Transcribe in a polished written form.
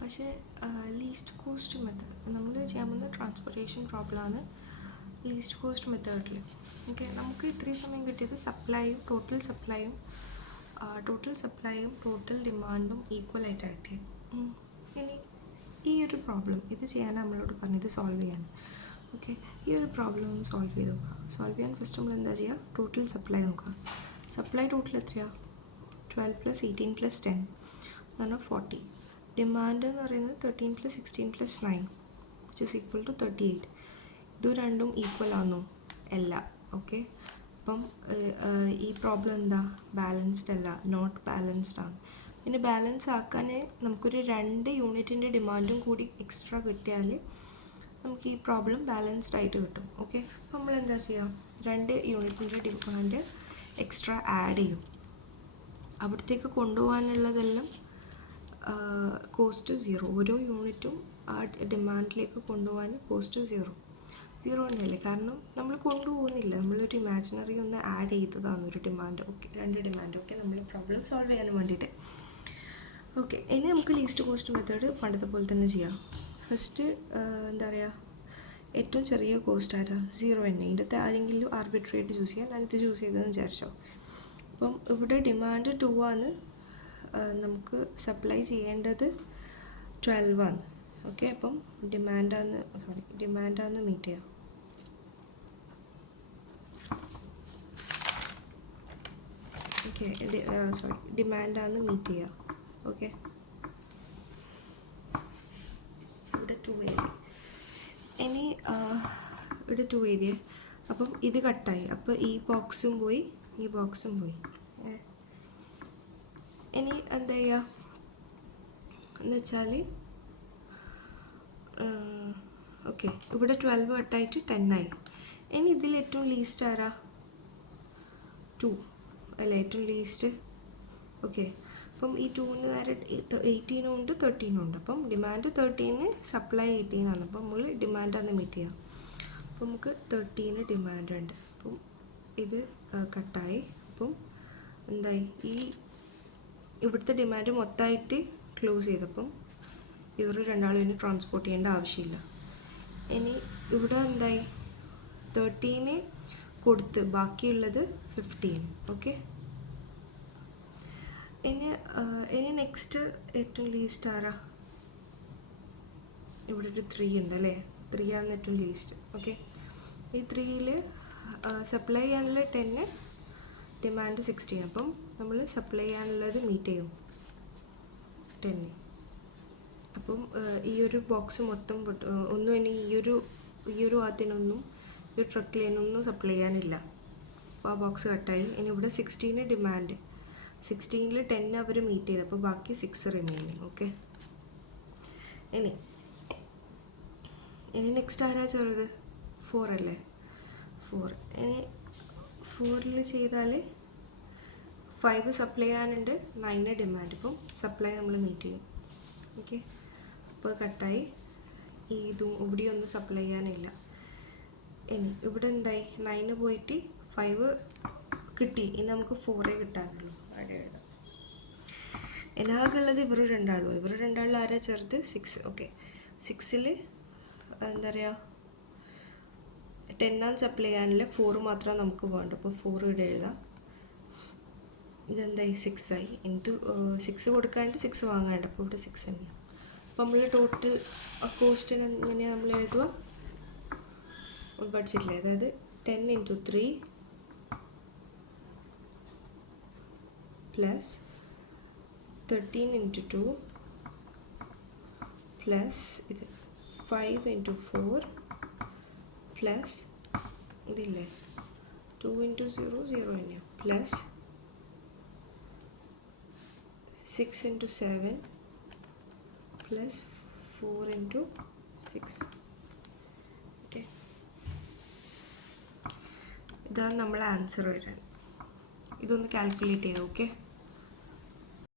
പക്ഷേ least cost method നമ്മൾ ചെയ്യാൻ പോകുന്ന ട്രാൻസ്പോർട്ടേഷൻ പ്രോബ്ലമാണ് ലീസ്റ്റ് കോസ്റ്റ് മെത്തേഡിൽ. ഓക്കെ, നമുക്ക് ഇത്രയും സമയം കിട്ടിയത് ടോട്ടൽ സപ്ലൈയും ടോട്ടൽ ഡിമാൻഡും ഈക്വലായിട്ട് കിട്ടിയത്. ഇനി ഈ ഒരു പ്രോബ്ലം ഇത് ചെയ്യാൻ നമ്മളോട് പറഞ്ഞത് സോൾവ് ചെയ്യാൻ. ഓക്കെ, ഈ ഒരു പ്രോബ്ലം ഒന്ന് സോൾവ് ചെയ്ത് നോക്കുക. സോൾവ് ചെയ്യാൻ ഫസ്റ്റ് നമ്മൾ എന്താ ചെയ്യുക, ടോട്ടൽ സപ്ലൈ നോക്കുക. സപ്ലൈ ടോട്ടൽ എത്രയാണ്? 12 + 18 + 10 എന്ന് പറഞ്ഞാൽ 40. ഡിമാൻഡ് എന്ന് പറയുന്നത് 13 + 16 + 9 which is equal to 38. ഇത് രണ്ടും ഈക്വൽ ആണോ? അല്ല. ഓക്കെ, അപ്പം ഈ പ്രോബ്ലം എന്താ? ബാലൻസ്ഡ് അല്ല, നോട്ട് ബാലൻസ്ഡ് ആണ്. പിന്നെ ബാലൻസ് ആക്കാൻ നമുക്കൊരു 2 യൂണിറ്റിൻ്റെ ഡിമാൻഡും കൂടി എക്സ്ട്രാ കിട്ടിയാൽ നമുക്ക് ഈ പ്രോബ്ലം ബാലൻസ്ഡ് ആയിട്ട് കിട്ടും. ഓക്കെ, അപ്പോൾ നമ്മൾ എന്താ ചെയ്യുക, 2 യൂണിറ്റിൻ്റെ ഡിമാൻഡ് എക്സ്ട്രാ ആഡ് ചെയ്യും. അവിടത്തേക്ക് കൊണ്ടുപോകാനുള്ളതെല്ലാം കോസ്റ്റ് 0. ഓരോ യൂണിറ്റും ആ ഡിമാൻഡിലേക്ക് കൊണ്ടുപോകാൻ കോസ്റ്റ് 0 ഉണ്ടല്ലേ, കാരണം നമ്മൾ കൊണ്ടുപോകുന്നില്ല, നമ്മളൊരു ഇമാജിനറി ഒന്ന് ആഡ് ചെയ്തതാണ് ഒരു ഡിമാൻഡ്. Okay, 2 demand. ഓക്കെ, നമ്മൾ പ്രോബ്ലം സോൾവ് ചെയ്യാൻ വേണ്ടിയിട്ട്. ഓക്കെ, ഇനി നമുക്ക് ലീസ്റ്റ് കോസ്റ്റ് മെത്തേഡ് പണ്ടത്തെ പോലെ തന്നെ ചെയ്യാം. ഫസ്റ്റ് എന്താ പറയുക, ഏറ്റവും ചെറിയ കോസ്റ്റ് ആരാ? 0 തന്നെ. ഇതിൻ്റെ ആരെങ്കിലും ആർബിട്രേറ്റ് ചൂസ് ചെയ്യാൻ, ഞാനിത് ചൂസ് ചെയ്തതെന്ന് വിചാരിച്ചോ. അപ്പം ഇവിടെ ഡിമാൻഡ് 2 ആണ്, നമുക്ക് സപ്ലൈ ചെയ്യേണ്ടത് 12 ആണ്. ഓക്കെ, അപ്പം ഡിമാൻഡാന്ന് മീറ്റ് ചെയ്യാം. ഓക്കെ, ഡിമാൻഡാന്ന് മീറ്റ് ചെയ്യാം. ഓക്കെ, ഇവിടെ 2 എഴുതി. ഇനി ഇവിടെ 2 എഴുതിയേ, അപ്പം ഇത് കട്ടായി. അപ്പോൾ ഈ ബോക്സും പോയി, ഈ ബോക്സും പോയി. ഇനി എന്താ ചെയ്യുക എന്ന് വെച്ചാൽ, ഓക്കെ, ഇവിടെ 12 കട്ടായിട്ട് 10 ആയി. ഇനി ഇതിൽ ഏറ്റവും ലീസ്റ്റ് ആരാ? 2 അല്ല, ഏറ്റവും ലീസ്റ്റ്. ഓക്കെ, അപ്പം ഈ 2ന് നേരെ 18 ഉണ്ട് 13 ഉണ്ട്. അപ്പം ഡിമാൻഡ് 13, സപ്ലൈ 18 ആണ്. അപ്പം നമ്മൾ ഡിമാൻഡാന്ന് മീറ്റ് ചെയ്യാം. അപ്പം നമുക്ക് 13 ഡിമാൻഡ് ഉണ്ട്. അപ്പം ഇത് കട്ടായി. അപ്പം എന്തായി, ഈ ഇവിടുത്തെ ഡിമാൻഡ് മൊത്തമായിട്ട് ക്ലോസ് ചെയ്തപ്പം ഇവർ രണ്ടാളും ഇനി ട്രാൻസ്പോർട്ട് ചെയ്യേണ്ട ആവശ്യമില്ല. ഇനി ഇവിടെ എന്തായി, 13 കൊടുത്ത് ബാക്കിയുള്ളത് 15. ഓക്കെ, ഇനി നെക്സ്റ്റ് ഏറ്റവും ലീസ്റ്റ് ആരാ? ഇവിടെ ഒരു 3 ഉണ്ട് അല്ലേ, 3 ആണ് ഏറ്റവും ലീസ്റ്റ്. ഓക്കെ, ഈ 3ൽ സപ്ലൈ ചെയ്യാനുള്ള 10, ഡിമാൻഡ് 16. അപ്പം നമ്മൾ സപ്ലൈ ചെയ്യാനുള്ളത് മീറ്റ് ചെയ്യും 10. അപ്പം ഈ ഒരു ബോക്സ് മൊത്തം ഒന്നും ഇനി ഈ ഒരു ഭാഗത്തിനൊന്നും ഈ ട്രക്കിലൊന്നും സപ്ലൈ ചെയ്യാനില്ല. അപ്പോൾ ആ ബോക്സ് കട്ടായി. ഇനി ഇവിടെ 16 ഡിമാൻഡ്, 16ൽ 10 അവർ മീറ്റ് ചെയ്ത്, അപ്പോൾ ബാക്കി 6 റിമൈനിങ്. ഓക്കെ, ഇനി നെക്സ്റ്റ് ആരാ ചെറുത്? 4 അല്ലേ, 4. ഇനി 4ൽ ചെയ്താൽ 5 സപ്ലൈ ചെയ്യാനുണ്ട്, 9 ഡിമാൻഡ്. ഇപ്പം സപ്ലൈ നമ്മൾ മീറ്റ് ചെയ്യും. ഓക്കെ, അപ്പോൾ കട്ടായി. ഇതും ഇവിടെയൊന്നും സപ്ലൈ ചെയ്യാനില്ല. ഇനി ഇവിടെ എന്തായി, 9 പോയിട്ട് 5 കിട്ടി. ഇനി നമുക്ക് 4 കിട്ടാനുള്ളൂ. അവിടെ എഴുതാം. എന്നാകുള്ളത് ഇവർ രണ്ടാളും ആരാ ചെറുത്? 6. ഓക്കെ, 6ൽ എന്താ പറയുക, 10 ആണ് സപ്ലൈ ചെയ്യാനില്ല, 4 മാത്രമേ നമുക്ക് വേണ്ടൂ. അപ്പോൾ 4 ഇവിടെ എഴുതാം. ഇതെന്തായി, 6 ആയി. 6 കൊടുക്കാണ്ട് 6 വാങ്ങാണ്ട്, അപ്പോൾ ഇവിടെ 6 തന്നെയാണ്. അപ്പോൾ നമ്മൾ ടോട്ടൽ കോസ്റ്റിന് എങ്ങനെയാണ് നമ്മൾ എഴുതുക? പഠിച്ചിട്ടില്ലേ, അതായത് 10 × 3 പ്ലസ് 13 × 2 പ്ലസ് ഇത് 5 × 4 പ്ലസ് ഇതില്ലേ 2 × 0 0 തന്നെയാണ്, പ്ലസ് 6 × 7 പ്ലസ് 4 × 6. ഓക്കെ, ഇതാണ് നമ്മളെ ആൻസർ വരാൻ. ഇതൊന്ന് കാൽക്കുലേറ്റ് ചെയ്യാം. ഓക്കെ.